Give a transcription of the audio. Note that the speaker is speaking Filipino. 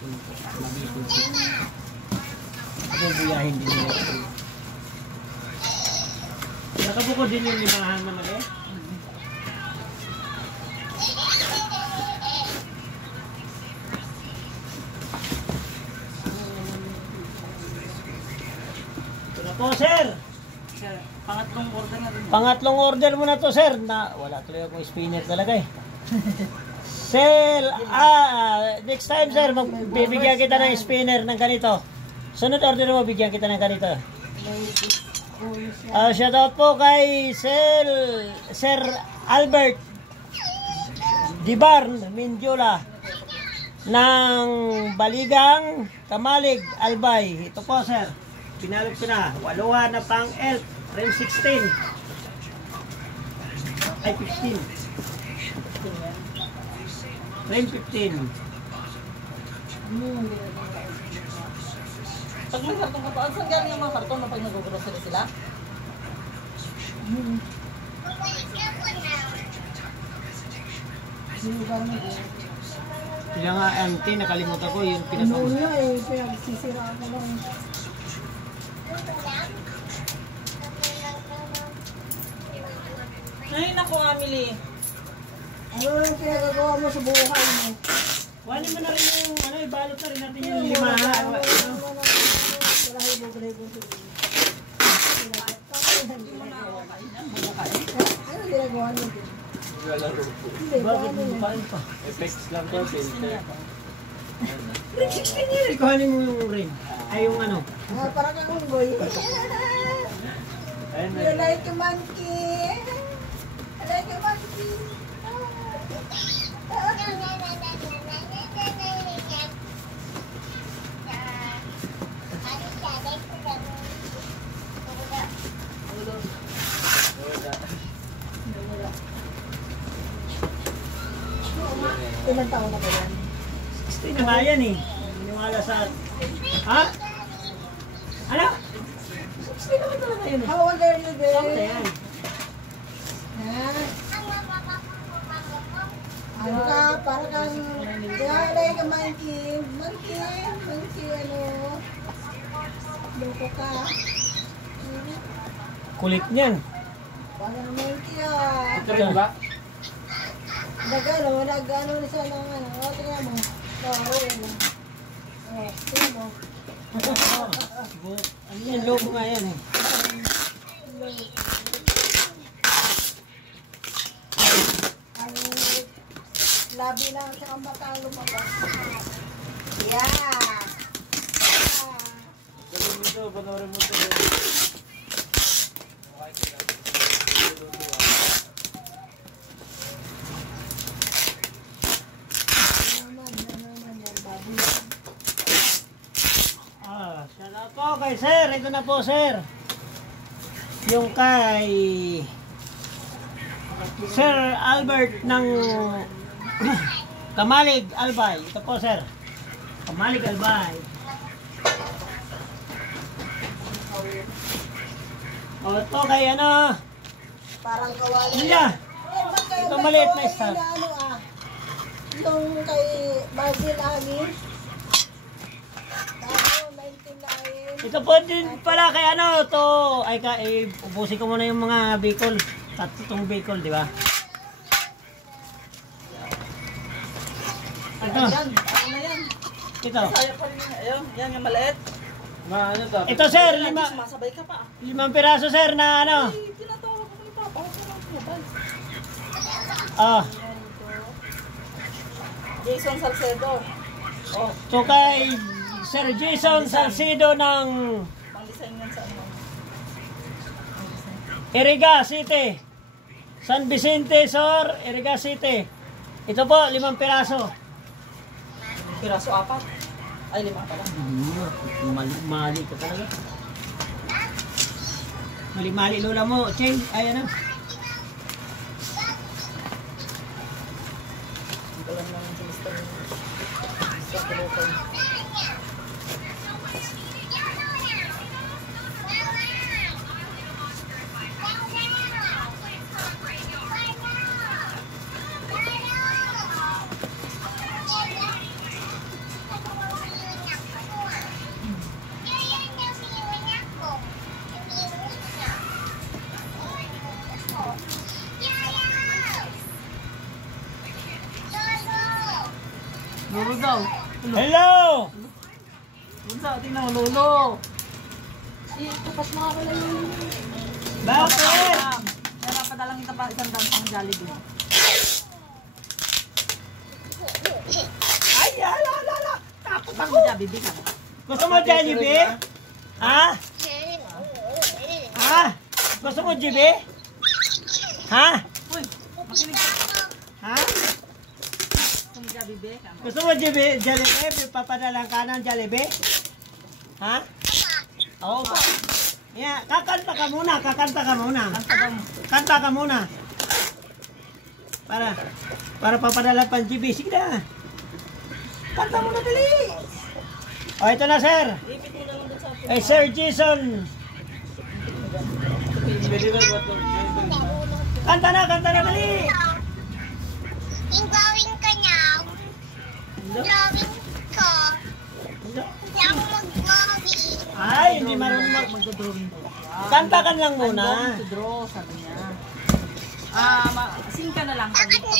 Mabipon po. Bubuyahin din nila. Nakabuko din yung limahan naman eh. Ito na po, sir. Pangatlong order na rin. Pangatlong order mo na to, sir. Wala tuloy akong spinner talaga eh. Sir, next time, sir, bibigyan kita ng spinner ng ganito. Sunod order mo, bigyan kita ng ganito. Shout out po kay Sir Albert Dibarn Mindiola ng Baligang Kamalig Albay. Ito po, sir. Pinalog ko na. Waluhan na pang elf. Frame 16. Ay, 15. Frame 15. Pag may karton ka pa, saan galing yung mga karton na pag nag-grocery sila? Sila nga empty, nakalimutan ko yung pinagawa. Ano nga eh, pinagsisiraan ko lang. Ay, naku, Emily. Ano yung pinagagawa mo sa buhay mo? Kuhanin mo na rin yung, ibalot na rin natin yung limahan. Ano ginagawa niyo? Bakit mo kain pa? Effects lang po, filter. Ring 16 yun. Kuhanin mo yung ring. Ay, yung ano. Parang kang unggoy. Ayun You like a monkey? I like a monkey. Ilang taon na ba yan? 16 na nga yan eh. Maniwala sa... Ha? Ano? 16 naman talaga yun eh. How old are you, babe? Sakto yan. Ha? Ano ka? Para kang... Like a monkey. Monkey. Monkey, ano? Loko ka. Kulit niyan. Parang monkey, ah. Ito rin ba? Nag-ano siya ng ano. O, tingnan mo. Oo, yun. O, tingnan mo. Ano yan? Logo nga yan eh. Ang labi lang siya ang baka lumabas. Yeah! Gawin mo ito, panoorin mo ito. Sana po kay sir. Ito na po, sir. Yung kay Sir Albert ng Kamalig Albay. Ito po, sir. Kamalig Albay. O, ito kay ano. Parang kawali. Hindi. Ito maliit na star. Ano yung kay Basil Agis. Ito po din pala kay ano to. Ay ubusin ko muna yung mga bacon. Tatlong bacon, di ba? Ito. Yan, ano na yan? Ito. Kaya pa rin, ayun, yan yung maliit. Ano to? Ito, sir. Sumasabay ka pa. 5 piraso, sir, na ano. Ay, tinatawag ko ni Papa. Ako lang pinabay. Ah. Jason Salcedo. Oh, So kay Sir Jason Salcido ng pang-design yan sa ano. Iriga City. San Vicente Sur, Iriga City. Ito po, 5 piraso. Piraso 4. Ay, 5 pala. Mali ka talaga. Mali lola mo. Change. Ay ano. Ito lang naman si Mr. Sa Kulokay. Lolo daw. Hello! Lolo, tingnan mo, Lolo. Tapas mo ako lang yun. Bakit? Meron pa dalang kita pa isang daan pang Jollibee. Ay, ala. Takot Pang ako. Jollibee ka. Gusto mo Jollibee? Ha? Ha? Gusto mo Jollibee? Ha? Uy, makinig ka. Ha? Pang Jollibee ka. Gusto mo Jollibee? Papadalang ka ng Jollibee? Ha? Oo po. Yeah, kakanta ka muna. Kanta ka muna. Para papadala pang GB. Sige na. Kanta muna dali. O, ito na, sir. Eh, Sir Jason. Pwede ba ba ito? Kanta na, dali. Yung gawin ka niya, gawin ko, hindi ako mag-gawin. Ay, hindi marunong Magdodrawing ko. Kanta ka lang I'm going muna. to draw, sabi niya. Sing ka na lang.